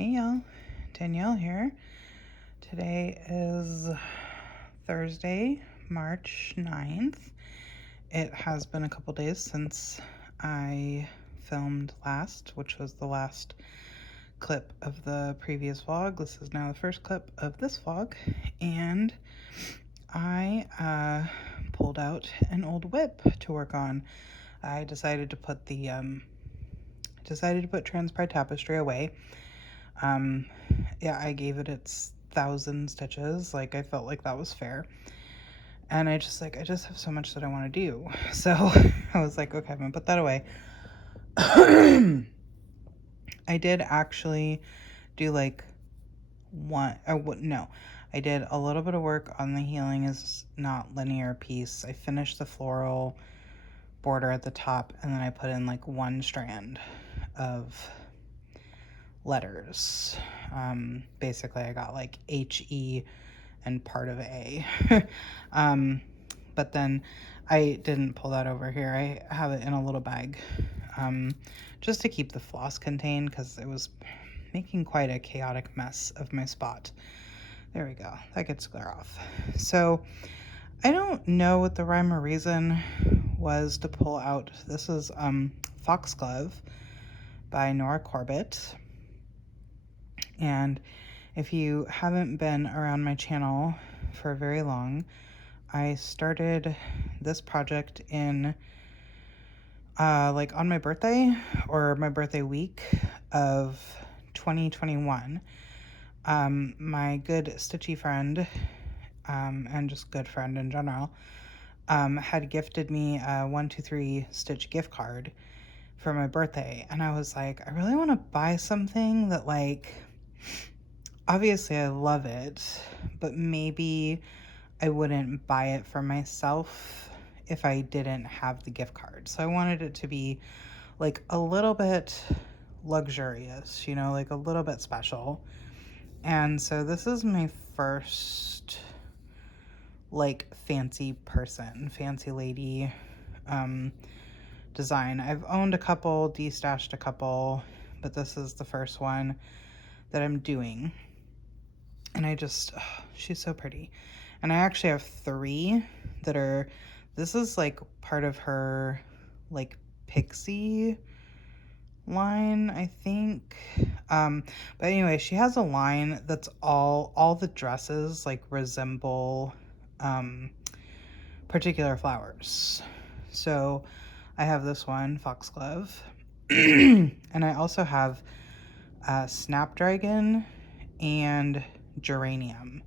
Hey y'all, Danielle here. Today is Thursday, March 9th. It has been a couple days since I filmed last, which was the last clip of the previous vlog. This is now the first clip of this vlog, and I pulled out an old whip to work on. I decided to put the Trans Pride Tapestry away. Yeah, I gave it its 1,000 stitches. Like, I felt like that was fair. And I just have so much that I want to do. So I was like, okay, I'm gonna put that away. I did actually do like I did a little bit of work on the Healing is Not Linear piece. I finished the floral border at the top, and then I put in like one strand of letters. Basically I got like HE and part of A. But then I didn't pull that over here. I have it in a little bag, just to keep the floss contained, because it was making quite a chaotic mess of my spot. There we go. That gets clear off. So I don't know what the rhyme or reason was to pull out. This is Foxglove by Nora Corbett. And if you haven't been around my channel for very long, I started this project in like on my birthday, or my birthday week of 2021. My good stitchy friend, and just good friend in general, had gifted me a 123 Stitch gift card for my birthday, and I was like, I really want to buy something that, like, obviously I love it, but maybe I wouldn't buy it for myself if I didn't have the gift card. So I wanted it to be like a little bit luxurious, you know, like a little bit special. And so this is my first like fancy lady design. I've owned a couple, destashed a couple, but this is the first one that I'm doing. And she's so pretty. And I actually have 3 that are, this is like part of her like pixie line, I think. But anyway, she has a line that's all the dresses like resemble particular flowers. So I have this one, Foxglove, and I also have Snapdragon and Geranium.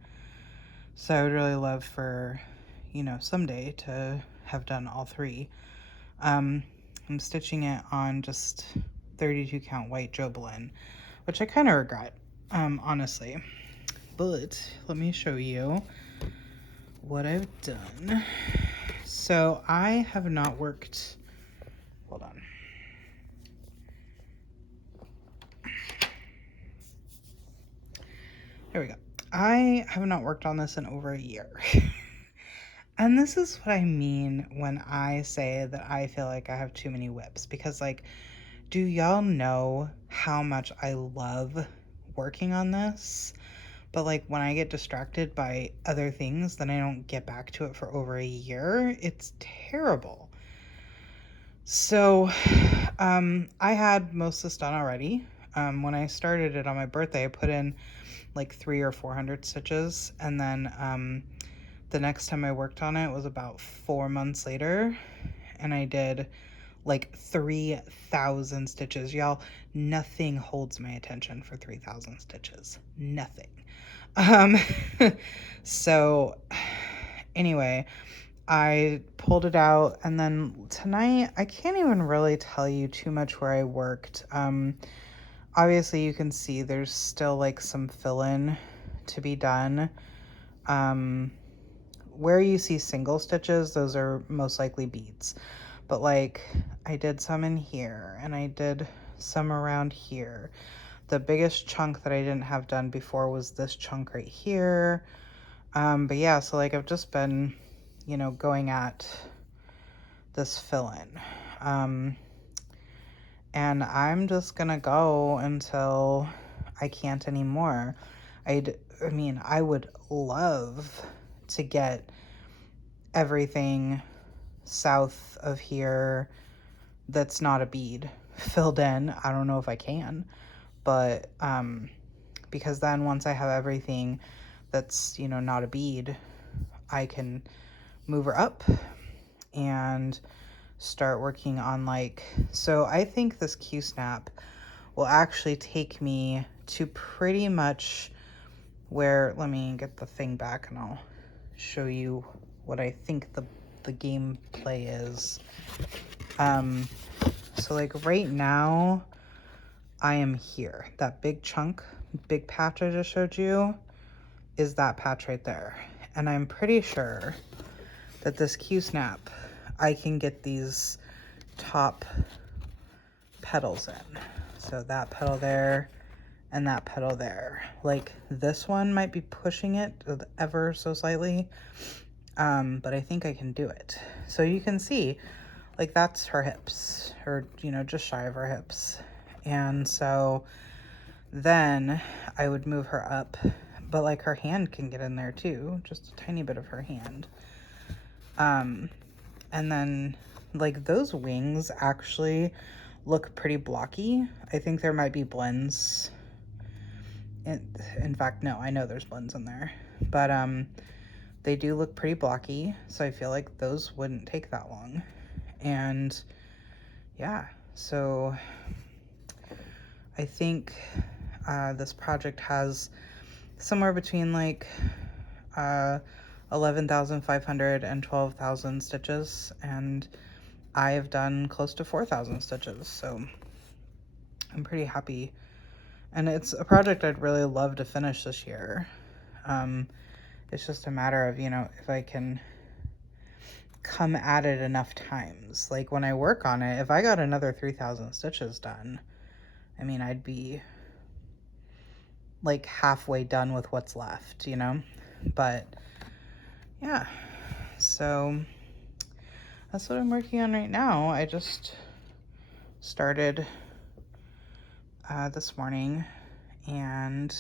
So I would really love for, you know, someday to have done all 3. I'm stitching it on just 32 count white Jobelin, which I kind of regret, honestly. But let me show you what I've done. So I have not worked, hold on. There we go. I have not worked on this in over a year. And this is what I mean when I say that I feel like I have too many whips, because, like, do y'all know how much I love working on this? But, like, when I get distracted by other things, then I don't get back to it for over a year. It's terrible. So I had most of this done already. When I started it on my birthday, I put in like 300 or 400 stitches, and then the next time I worked on it was about 4 months later, and I did like 3,000 stitches. Y'all, nothing holds my attention for 3,000 stitches. Nothing. So anyway, I pulled it out, and then tonight I can't even really tell you too much where I worked. Obviously you can see there's still like some fill-in to be done. Where you see single stitches, those are most likely beads. But like, I did some in here, and I did some around here. The biggest chunk that I didn't have done before was this chunk right here. But yeah, so like I've just been, you know, going at this fill-in. And I'm just gonna go until I can't anymore. I mean, I would love to get everything south of here that's not a bead filled in. I don't know if I can, but because then once I have everything that's, you know, not a bead, I can move her up and start working on like, so I think this Q-snap will actually take me to pretty much where, let me get the thing back and I'll show you what I think the gameplay is. So like right now I am here. That big chunk, big patch I just showed you is that patch right there. And I'm pretty sure that this Q-snap, I can get these top petals in. So that petal there and that petal there. Like this one might be pushing it ever so slightly, but I think I can do it. So you can see, like that's her hips, or, you know, just shy of her hips. And so then I would move her up, but like her hand can get in there too, just a tiny bit of her hand. And then like those wings actually look pretty blocky. I think there might be blends. In fact, no, I know there's blends in there, but they do look pretty blocky. So I feel like those wouldn't take that long. And yeah, so I think this project has somewhere between like 11,500 and 12,000 stitches, and I have done close to 4,000 stitches, so I'm pretty happy. And it's a project I'd really love to finish this year. It's just a matter of, you know, if I can come at it enough times. Like when I work on it, if I got another 3,000 stitches done, I mean, I'd be like halfway done with what's left, you know? But yeah, so that's what I'm working on right now. I just started this morning, and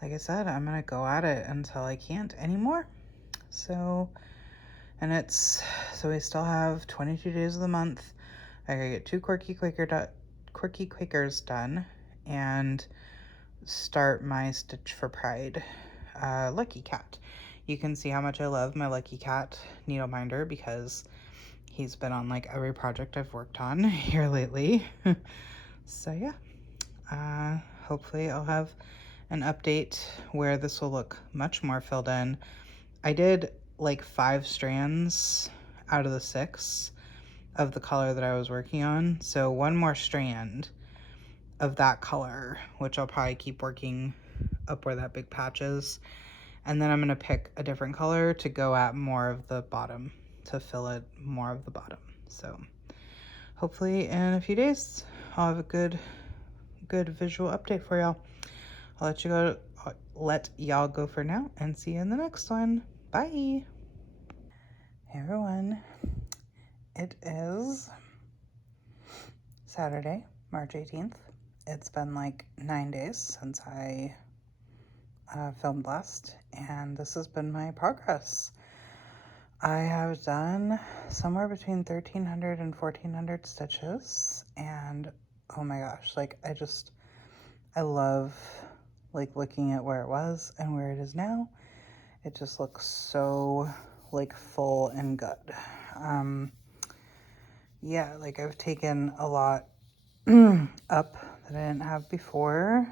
like I said, I'm gonna go at it until I can't anymore. So, and so we still have 22 days of the month. I gotta get 2 Quirky Quakers done and start my Stitch for Pride Lucky Cat. You can see how much I love my Lucky Cat needle minder because he's been on like every project I've worked on here lately. So yeah, hopefully I'll have an update where this will look much more filled in. I did like 5 strands out of the 6 of the color that I was working on. So one more strand of that color, which I'll probably keep working up where that big patch is. And then I'm going to pick a different color to go at more of the bottom, to fill it more of the bottom. So hopefully in a few days, I'll have a good visual update for y'all. I'll let y'all go for now and see you in the next one. Bye. Hey everyone. It is Saturday, March 18th. It's been like 9 days since I filmed last, and this has been my progress. I have done somewhere between 1,300 and 1,400 stitches, and oh my gosh, like I love like looking at where it was and where it is now. It just looks so like full and good. Yeah, like I've taken a lot up that I didn't have before,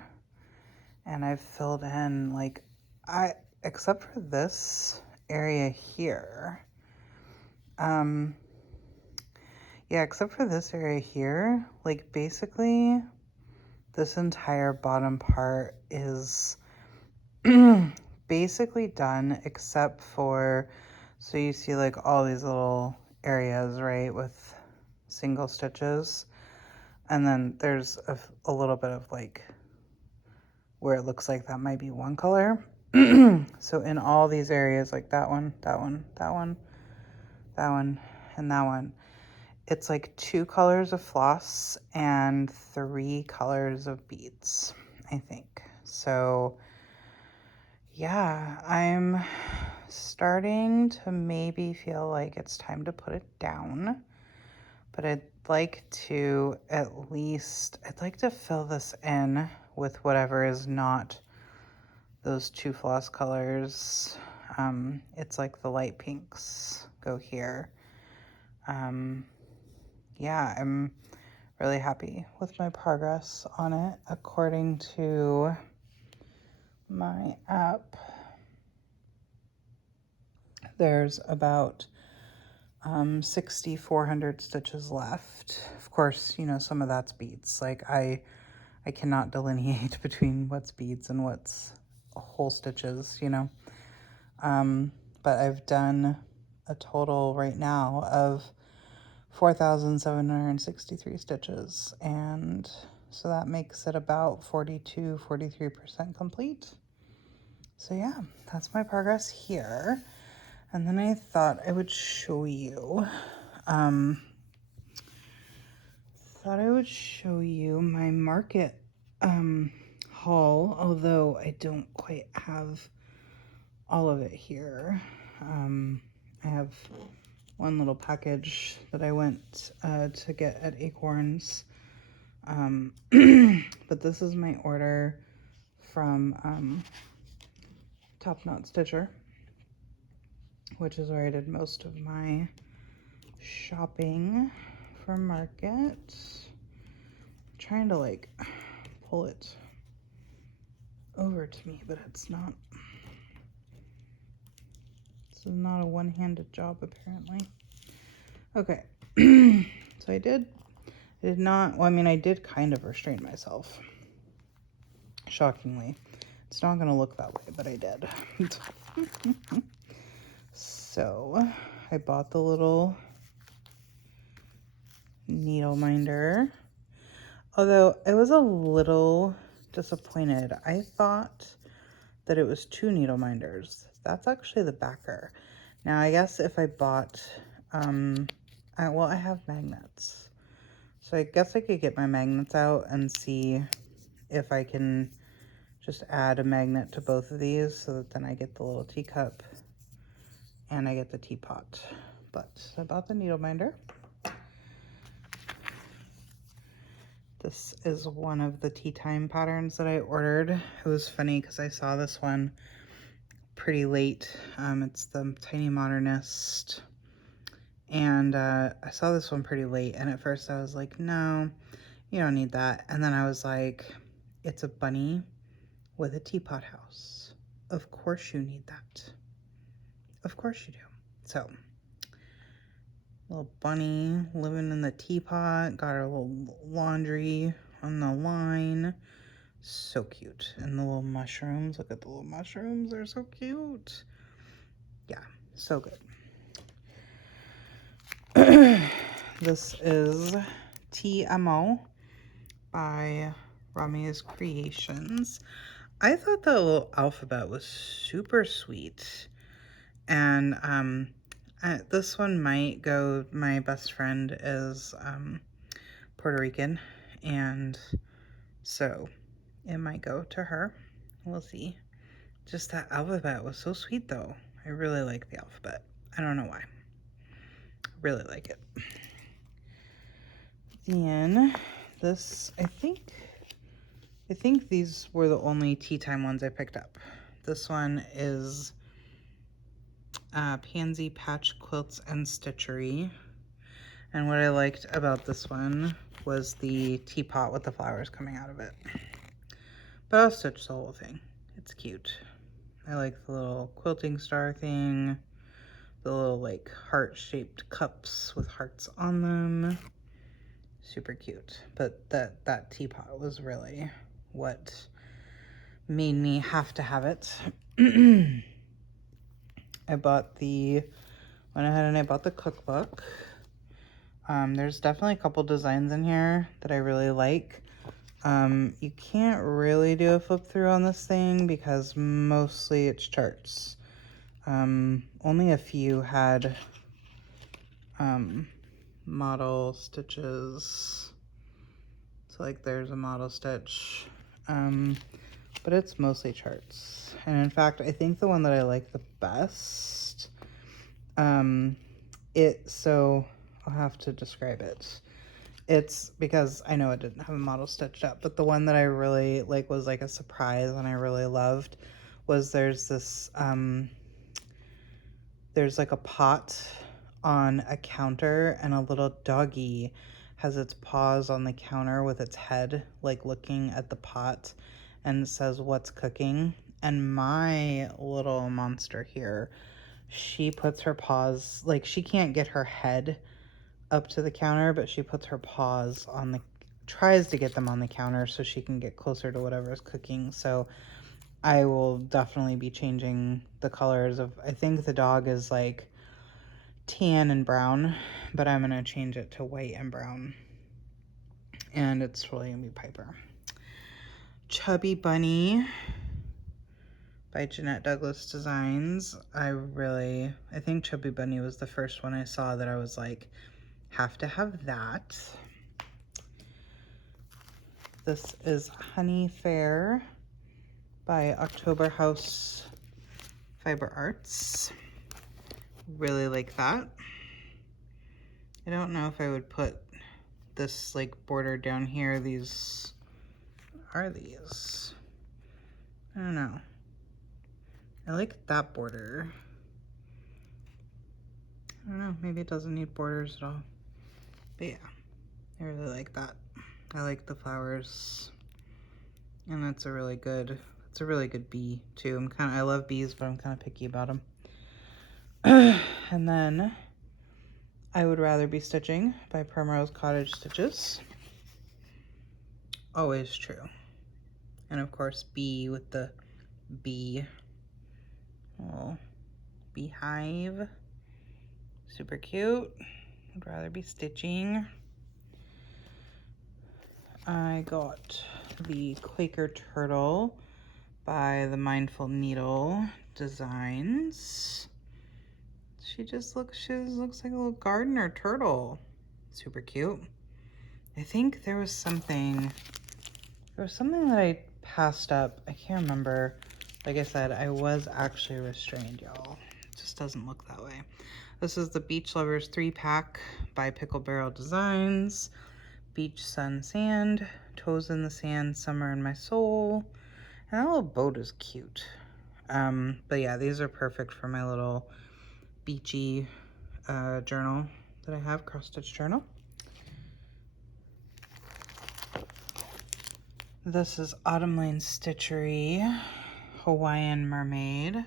and I've filled in like except for this area here. Yeah, except for this area here, like basically this entire bottom part is basically done except for, so you see like all these little areas, right, with single stitches, and then there's a little bit of like where it looks like that might be one color. So in all these areas, like that one, that one, that one, that one, and that one, it's like 2 colors of floss and 3 colors of beads. I think. So yeah, I'm starting to maybe feel like it's time to put it down, but I'd like to I'd like to fill this in with whatever is not those two floss colors. It's like the light pinks go here. Yeah, I'm really happy with my progress on it according to my app. There's about 6,400 stitches left. Of course, you know, some of that's beads. Like I cannot delineate between what's beads and what's whole stitches, you know. But I've done a total right now of 4,763 stitches, and so that makes it about 43% complete. So yeah, that's my progress here. And then I thought I would show you my market haul, although I don't quite have all of it here. I have one little package that I went to get at Acorns. But this is my order from Top Knot Stitcher, which is where I did most of my shopping for Market. I'm trying to like pull it over to me, but it's not. This is not a one-handed job apparently. Okay, so I did not, well, I mean, I did kind of restrain myself. Shockingly. It's not going to look that way, but I did. So, I bought the little needle minder. Although, I was a little disappointed. I thought that it was 2 needle minders. That's actually the backer. Now, I guess if I bought, I have magnets. So I guess I could get my magnets out and see if I can just add a magnet to both of these so that then I get the little teacup and I get the teapot. But I bought the needle minder. This is one of the tea time patterns that I ordered. It was funny because I saw this one pretty late. It's the Tiny Modernist. And I saw this one pretty late, and at first I was like, no, you don't need that. And then I was like, it's a bunny with a teapot house. Of course you need that. Of course you do. So, little bunny living in the teapot, got her little laundry on the line. So cute. And the little mushrooms, look at the little mushrooms, they're so cute. Yeah, so good. This is TMO by Ramia's Creations. I thought the little alphabet was super sweet. And this one might go, my best friend is Puerto Rican, and so it might go to her. We'll see. Just that alphabet was so sweet though. I really like the alphabet. I don't know why. Really like it. Then this, I think these were the only tea time ones I picked up. This one is Pansy Patch Quilts and Stitchery. And what I liked about this one was the teapot with the flowers coming out of it. But I'll stitch the whole thing. It's cute. I like the little quilting star thing. The little like heart-shaped cups with hearts on them. Super cute. But that teapot was really what made me have to have it. I went ahead and I bought the cookbook. There's definitely a couple designs in here that I really like. You can't really do a flip through on this thing because mostly it's charts. Only a few had model stitches. So like there's a model stitch, but it's mostly charts. And in fact, I think the one that I like the best, so I'll have to describe it. It's because I know it didn't have a model stitched up, but the one that I really like was like a surprise and I really loved was there's this, there's like a pot on a counter and a little doggy has its paws on the counter with its head like looking at the pot, and it says what's cooking. And my little monster here, she puts her paws, like she can't get her head up to the counter, but she puts her paws on the, tries to get them on the counter so she can get closer to whatever is cooking. So I will definitely be changing the colors of, I think the dog is like tan and brown, but I'm gonna change it to white and brown. And it's really gonna be Piper. Chubby Bunny by Jeanette Douglas Designs. I think Chubby Bunny was the first one I saw that I was like, have to have that. This is Honey Fair by October House Fiber Arts. Really like that. I don't know if I would put this like border down here. These are these. I don't know. I like that border. I don't know, maybe it doesn't need borders at all. But yeah, I really like that. I like the flowers. And it's a really good bee too. I love bees, but I'm kind of picky about them. And then I Would Rather Be Stitching by Primrose Cottage Stitches. Always true. And of course, bee with the bee. Oh, beehive. Super cute. I'd rather be stitching. I got the Quaker Turtle by the Mindful Needle Designs. She looks like a little gardener turtle. Super cute. I think there was something that I passed up. I can't remember. Like I said, I was actually restrained, y'all. It just doesn't look that way. This is the Beach Lovers 3-pack by Pickle Barrel Designs. Beach, Sun, Sand, Toes in the Sand, Summer in My Soul. And that little boat is cute. But yeah, these are perfect for my little beachy journal that I have, cross-stitch journal. This is Autumn Lane Stitchery, Hawaiian Mermaid.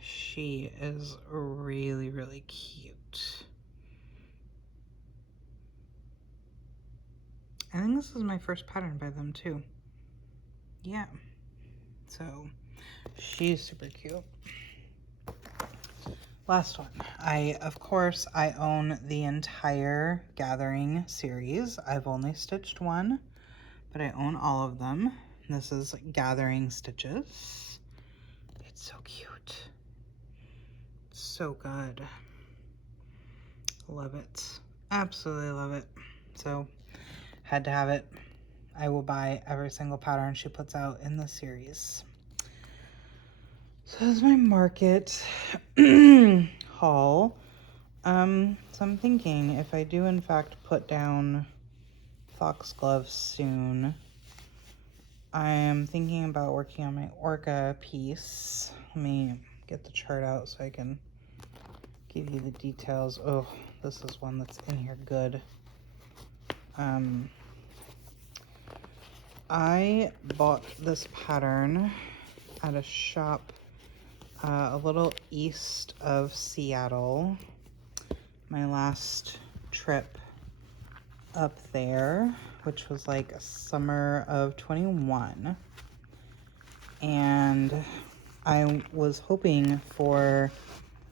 She is really, really cute. I think this is my first pattern by them too. Yeah, so she's super cute. Last one. Of course, I own the entire Gathering series. I've only stitched one, but I own all of them. This is Gathering Stitches. It's so cute. It's so good. Love it. Absolutely love it. So, had to have it. I will buy every single pattern she puts out in the series. So that's my market haul. So I'm thinking if I do in fact put down foxgloves soon, I am thinking about working on my orca piece. Let me get the chart out so I can give you the details. Oh, this is one that's in here good. I bought this pattern at a shop a little east of Seattle. My last trip up there, which was like summer of 21. And I was hoping for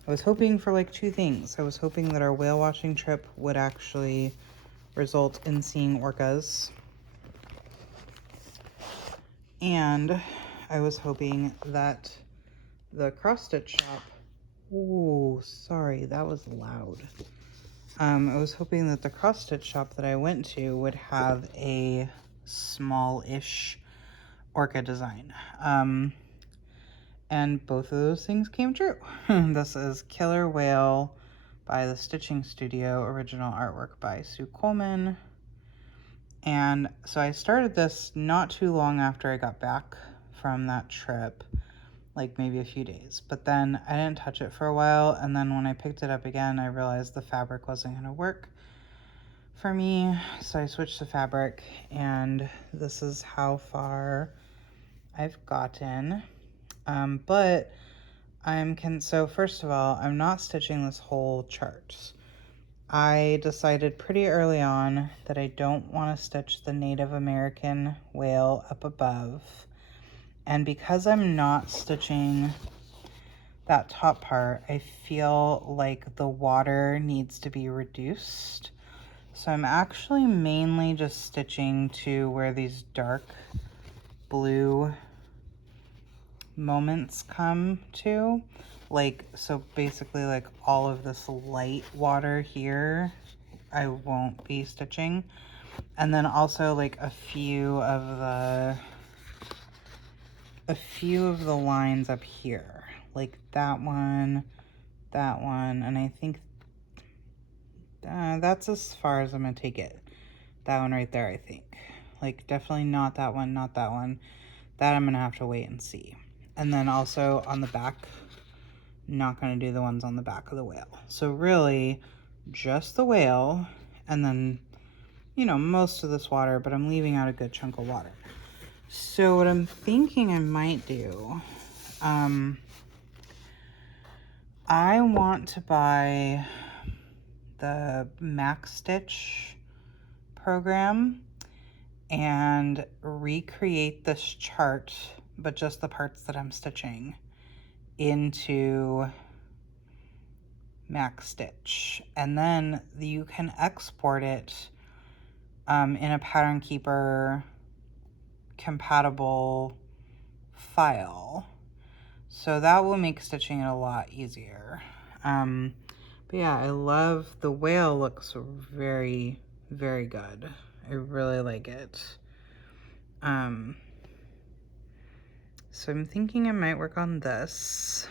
like two things. I was hoping that our whale watching trip would actually result in seeing orcas. And I was hoping that the cross-stitch shop, ooh, sorry, that was loud. I was hoping that the cross-stitch shop that I went to would have a small-ish orca design. And both of those things came true. This is Killer Whale by the Stitching Studio, original artwork by Sue Coleman. And so I started this not too long after I got back from that trip, like maybe a few days. But then I didn't touch it for a while, and then when I picked it up again, I realized the fabric wasn't going to work for me. So I switched to fabric, and this is how far I've gotten. But so first of all, I'm not stitching this whole chart. I decided pretty early on that I don't want to stitch the Native American whale up above. And because I'm not stitching that top part, I feel like the water needs to be reduced. So I'm actually mainly just stitching to where these dark blue moments come to. Like, so basically like all of this light water here, I won't be stitching. And then also like a few of the lines up here, like that one, and I think that's as far as I'm gonna take it. That one right there, I think. Like, definitely not that one, not that one. That I'm gonna have to wait and see. And then also on the back, not gonna do the ones on the back of the whale. So really, just the whale, and then, you know, most of this water, but I'm leaving out a good chunk of water. So what I'm thinking I might do, I want to buy the Max Stitch program and recreate this chart, but just the parts that I'm stitching, into Max Stitch. And then you can export it in a Pattern Keeper compatible file. So that will make stitching it a lot easier. But yeah, I love the whale, looks very, very good. I really like it. So I'm thinking I might work on this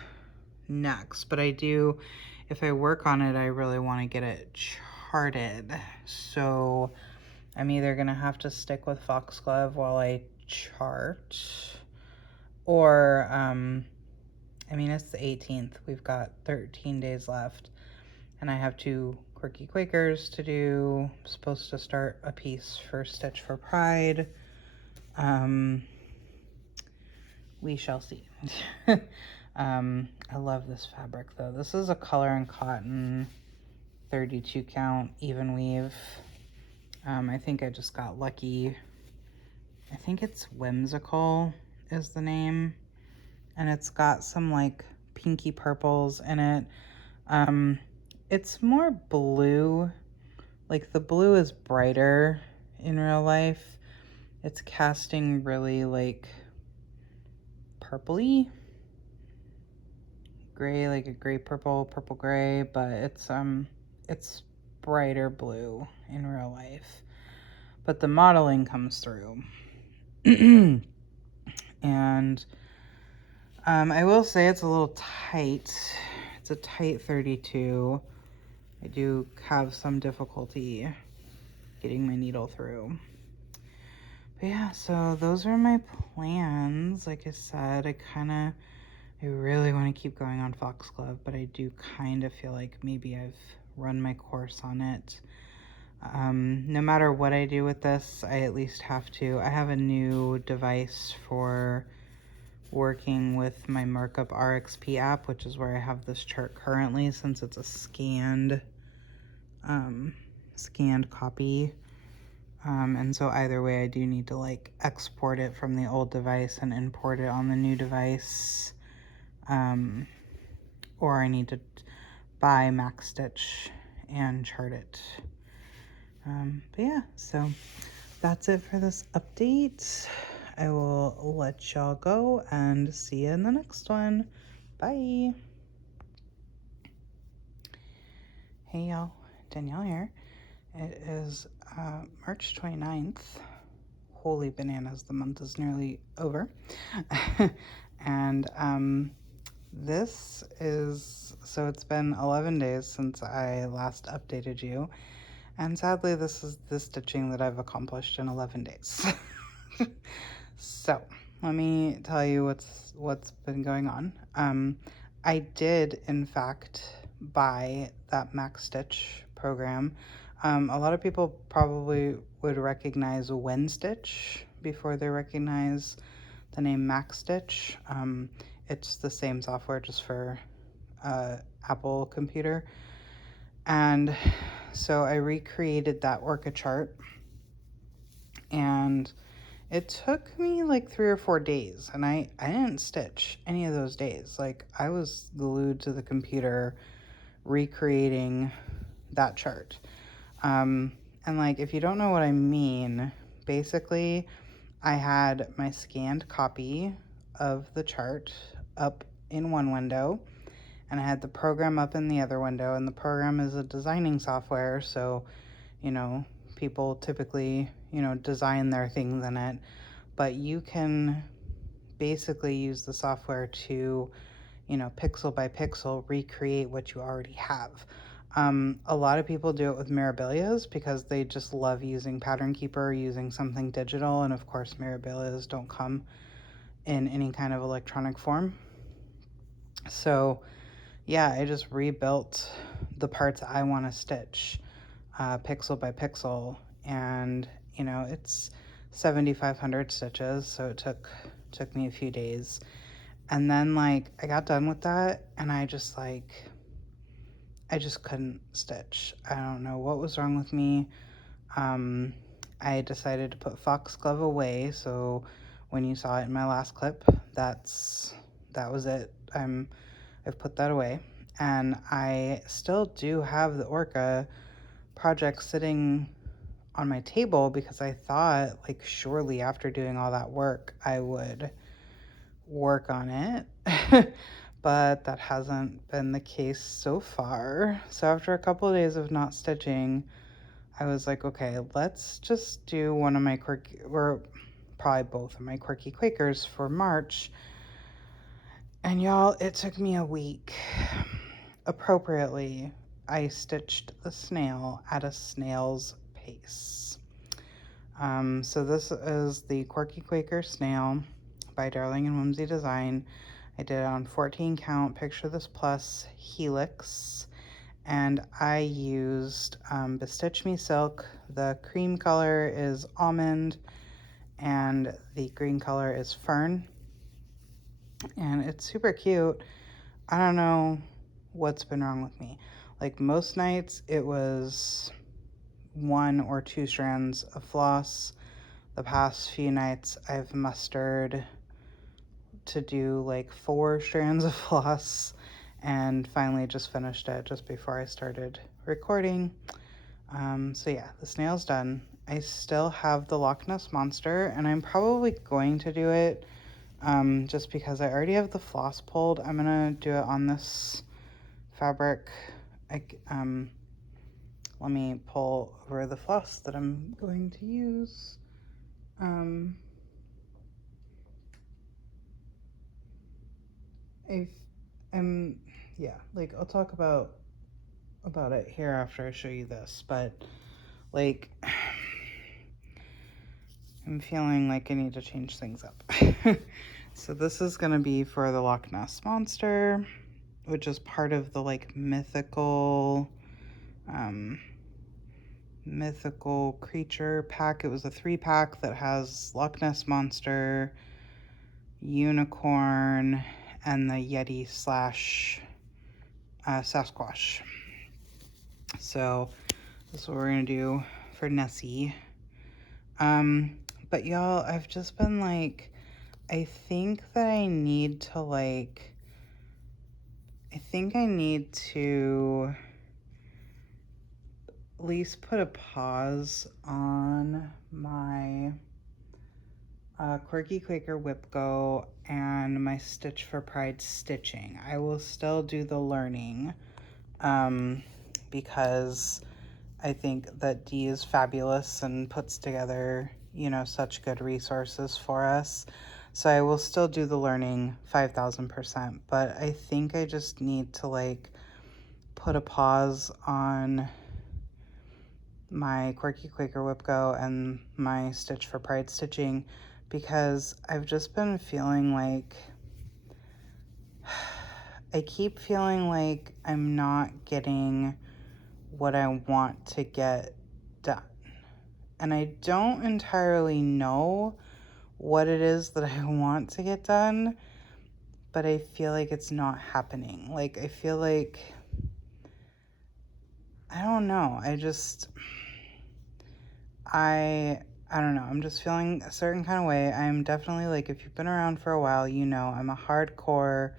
next, but if I work on it, I really want to get it charted. So I'm either gonna have to stick with foxglove while I chart, or I mean, it's the 18th. We've got 13 days left, and I have 2 Quirky Quakers to do. I'm supposed to start a piece for Stitch for Pride. We shall see. I love this fabric though. This is a Color and Cotton 32 count even weave. I think I just got lucky. I think it's Whimsical is the name, and it's got some like pinky purples in it. It's more blue, like the blue is brighter in real life. It's casting really like purpley gray, like a gray purple, purple gray, but it's brighter blue in real life, but the modeling comes through. And I will say it's a little tight. It's a tight 32. I do have some difficulty getting my needle through. But yeah, so those are my plans. Like I said, I really want to keep going on foxglove, but I do kind of feel like maybe I've run my course on it. No matter what I do with this, I at least have to. I have a new device for working with my Markup RXP app, which is where I have this chart currently, since it's a scanned copy. And so either way, I do need to like export it from the old device and import it on the new device. Or I need to buy Max Stitch and chart it. But yeah, so that's it for this update. I will let y'all go and see you in the next one. Bye. Hey y'all, Danielle here. It is March 29th. holy bananas, the month is nearly over. And so it's been 11 days since I last updated you. And sadly, this is the stitching that I've accomplished in 11 days. So let me tell you what's been going on. I did, in fact, buy that Max Stitch program. A lot of people probably would recognize WinStitch before they recognize the name Max Stitch. It's the same software, just for Apple computer. And so I recreated that Orca chart, and it took me like 3 or 4 days, and I didn't stitch any of those days. Like, I was glued to the computer recreating that chart. And like, if you don't know what I mean, basically I had my scanned copy of the chart up in one window, and I had the program up in the other window, and the program is a designing software, so, people typically, design their things in it, but you can basically use the software to, pixel by pixel, recreate what you already have. A lot of people do it with Mirabilias because they just love using Pattern Keeper, using something digital, and of course Mirabilias don't come in any kind of electronic form. So yeah, I just rebuilt the parts I want to stitch, pixel by pixel, and it's 7,500 stitches, so it took me a few days. And then I got done with that, and I just couldn't stitch. I don't know what was wrong with me. I decided to put foxglove away, so when you saw it in my last clip, that was it. I've put that away, and I still do have the Orca project sitting on my table because I thought, surely after doing all that work, I would work on it. But that hasn't been the case so far. So after a couple of days of not stitching, I was like, okay, let's just do one of my probably both of my quirky Quakers for March. And y'all, it took me a week. Appropriately, I stitched the snail at a snail's pace. So this is the Quirky Quaker Snail by Darling and Whimsy Design. I did it on 14 count Picture This Plus Helix, and I used Bestitch Me Silk. The cream color is Almond, and the green color is Fern, and it's super cute. I don't know what's been wrong with me. Most nights it was 1 or 2 strands of floss. The past few nights I've mustered to do 4 strands of floss, and finally just finished it just before I started recording. So yeah, the snail's done. I still have the Loch Ness Monster, and I'm probably going to do it just because I already have the floss pulled. I'm gonna do it on this fabric. Let me pull over the floss that I'm going to use. Yeah, I'll talk about it here after I show you this, but I'm feeling like I need to change things up. So this is gonna be for the Loch Ness Monster, which is part of the mythical creature pack. It was a 3-pack that has Loch Ness Monster, unicorn, and the Yeti / Sasquatch. So this is what we're gonna do for Nessie. But y'all, I've just been I think that I need to at least put a pause on my Quirky Quaker Whip Go and my Stitch for Pride stitching. I will still do the learning because I think that Dee is fabulous and puts together you know, such good resources for us. So I will still do the learning 5,000%, but I think I just need to like put a pause on my Quirky Quaker Whip Go and my Stitch for Pride stitching, because I've just been feeling like I keep feeling like I'm not getting what I want to get done. And I don't entirely know what it is that I want to get done, but I feel like it's not happening. Like, I feel like, I don't know. I don't know. I'm just feeling a certain kind of way. I'm definitely like, if you've been around for a while, you know, I'm a hardcore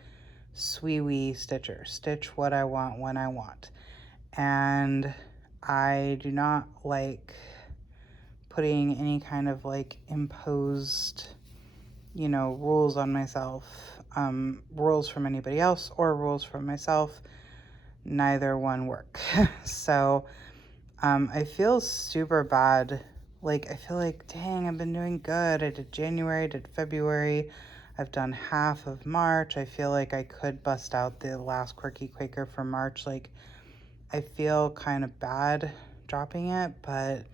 sweewee stitcher. Stitch what I want when I want. And I do not like putting any kind of like imposed, you know, rules on myself, rules from anybody else or rules from myself. Neither one work. So I feel super bad. Like, I feel like, dang, I've been doing good. I did January, I did February. I've done half of March. I feel like I could bust out the last Quirky Quaker for March. Like, I feel kind of bad dropping it, but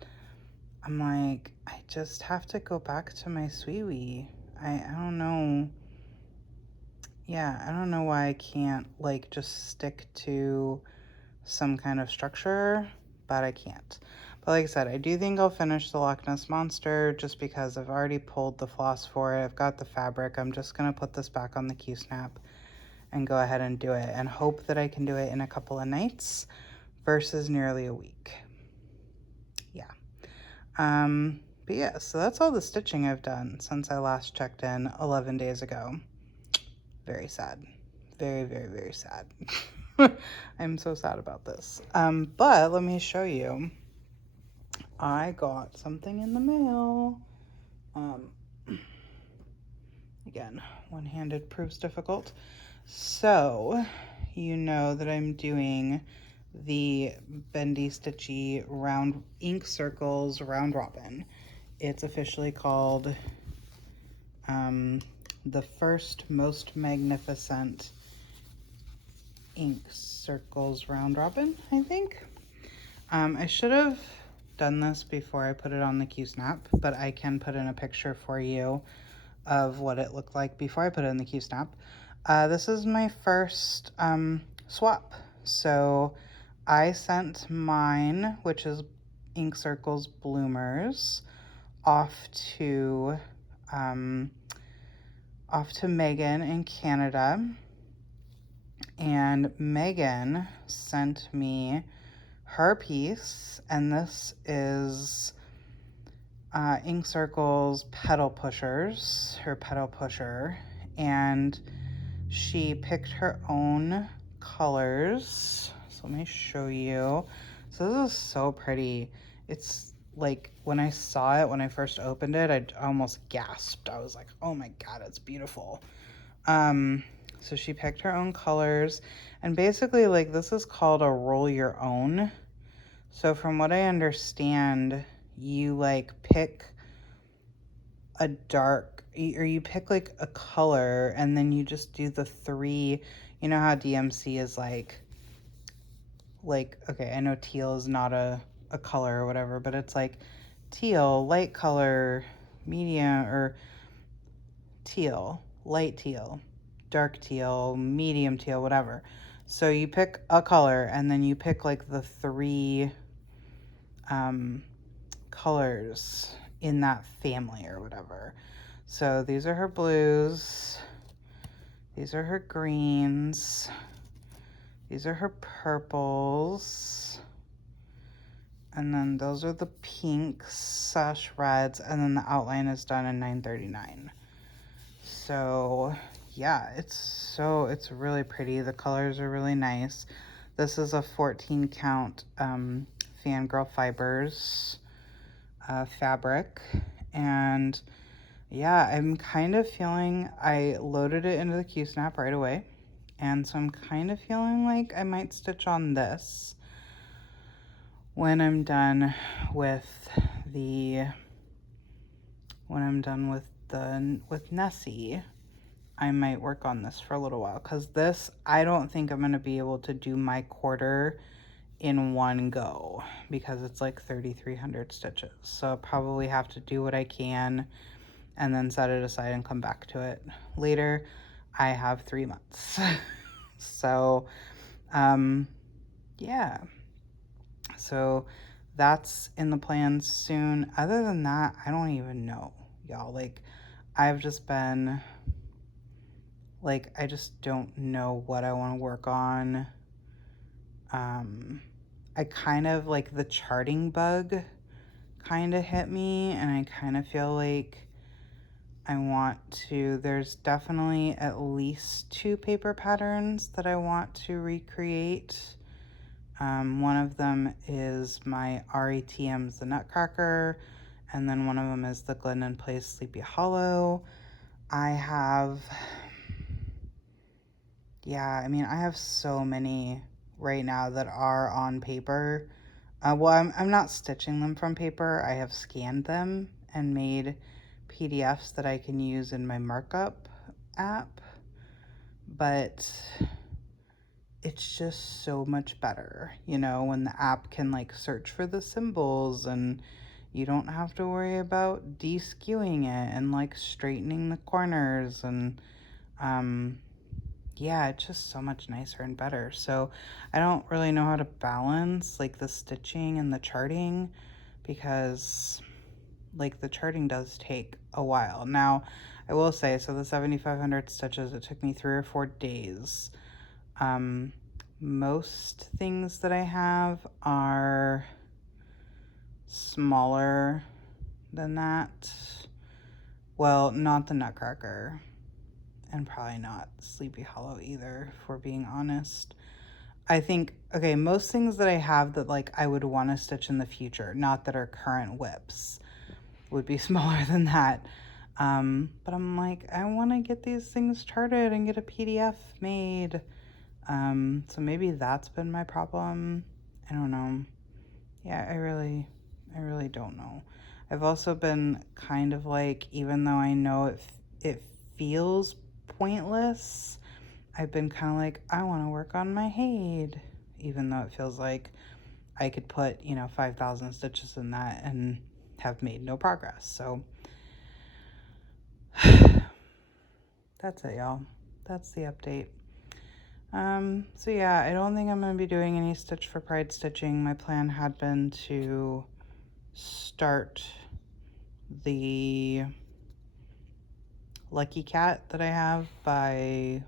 I'm like, I just have to go back to my Sweewee. I don't know. Yeah, I don't know why I can't, like, just stick to some kind of structure, but I can't. But like I said, I do think I'll finish the Loch Ness Monster just because I've already pulled the floss for it. I've got the fabric. I'm just going to put this back on the Q-snap and go ahead and do it and hope that I can do it in a couple of nights versus nearly a week. Yeah. But yeah, so that's all the stitching I've done since I last checked in 11 days ago. Very sad. Very, very, very sad. I'm so sad about this. But let me show you. I got something in the mail. Again, one-handed proves difficult. So, you know that I'm doing the Bendy Stitchy round ink circles round robin. It's officially called the first most magnificent ink circles round robin, I think. I should have done this before I put it on the Q-snap, but I can put in a picture for you of what it looked like before I put it in the Q-snap. This is my first swap. So I sent mine, which is Ink Circles Bloomers, off to Megan in Canada, and Megan sent me her piece, and this is Ink Circles Petal Pushers, her petal pusher, and she picked her own colors. So let me show you. So this is so pretty. It's like, when I saw it, when I first opened it, I almost gasped. I was like, oh my God, it's beautiful. So she picked her own colors, and basically, like, this is called a roll your own. So from what I understand, you like pick a dark, or you pick like a color, and then you just do the three. You know how DMC is like, okay, I know teal is not a color or whatever, but it's like teal, light color, medium, or teal, light teal, dark teal, medium teal, whatever. So you pick a color, and then you pick like the three colors in that family or whatever. So these are her blues, these are her greens, these are her purples, and then those are the pinks / reds, and then the outline is done in 939. So yeah, it's really pretty. The colors are really nice. This is a 14 count Fangirl Fibers fabric, and yeah, I'm kind of feeling, I loaded it into the Q-snap right away, and so I'm kind of feeling like I might stitch on this when I'm done with the when I'm done with Nessie, I might work on this for a little while, because this, I don't think I'm going to be able to do my quarter in one go, because it's like 3,300 stitches. So I'll probably have to do what I can and then set it aside and come back to it later. I have 3 months. So, yeah. So that's in the plans soon. Other than that, I don't even know, y'all. Like, I've just been, like, I just don't know what I want to work on. I kind of, like, the charting bug kind of hit me, and I kind of feel like I want to, there's definitely at least 2 paper patterns that I want to recreate. One of them is my RETM's The Nutcracker, and then one of them is the Glendon Place Sleepy Hollow. I have, yeah, I mean, I have so many right now that are on paper. Well, I'm not stitching them from paper. I have scanned them and made PDFs that I can use in my markup app, but it's just so much better, you know, when the app can like search for the symbols and you don't have to worry about de-skewing it and like straightening the corners, and yeah, it's just so much nicer and better. So I don't really know how to balance like the stitching and the charting, because like the charting does take a while. Now, I will say, so the 7,500 stitches, it took me 3 or 4 days. Most things that I have are smaller than that. Well, not the Nutcracker, and probably not Sleepy Hollow either, if we're being honest. I think, okay, most things that I have that like I would want to stitch in the future, not that are current whips, would be smaller than that. But I'm like, I want to get these things charted and get a PDF made. So maybe that's been my problem. I don't know. Yeah, I really don't know. I've also been kind of like, even though I know it feels pointless, I've been kind of like, I want to work on my Haid, even though it feels like I could put, 5,000 stitches in that and have made no progress. So that's it, y'all. That's the update. So yeah, I don't think I'm going to be doing any Stitch for Pride stitching. My plan had been to start the Lucky Cat that I have by, I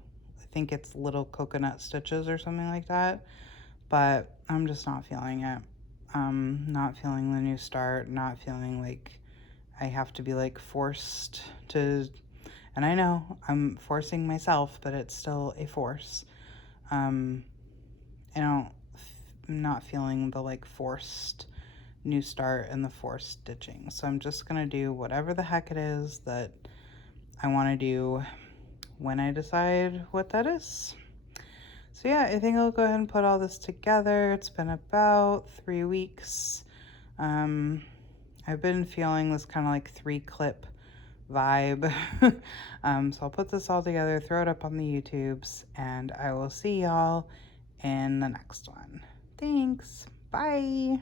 think it's Little Coconut Stitches or something like that, but I'm just not feeling it. Not feeling the new start, not feeling like I have to be like forced to, and I know I'm forcing myself, but it's still a force. I'm not feeling the like forced new start and the forced stitching. So I'm just gonna do whatever the heck it is that I want to do when I decide what that is. So yeah, I think I'll go ahead and put all this together. It's been about 3 weeks. I've been feeling this kind of like 3-clip vibe. So I'll put this all together, throw it up on the YouTubes, and I will see y'all in the next one. Thanks. Bye.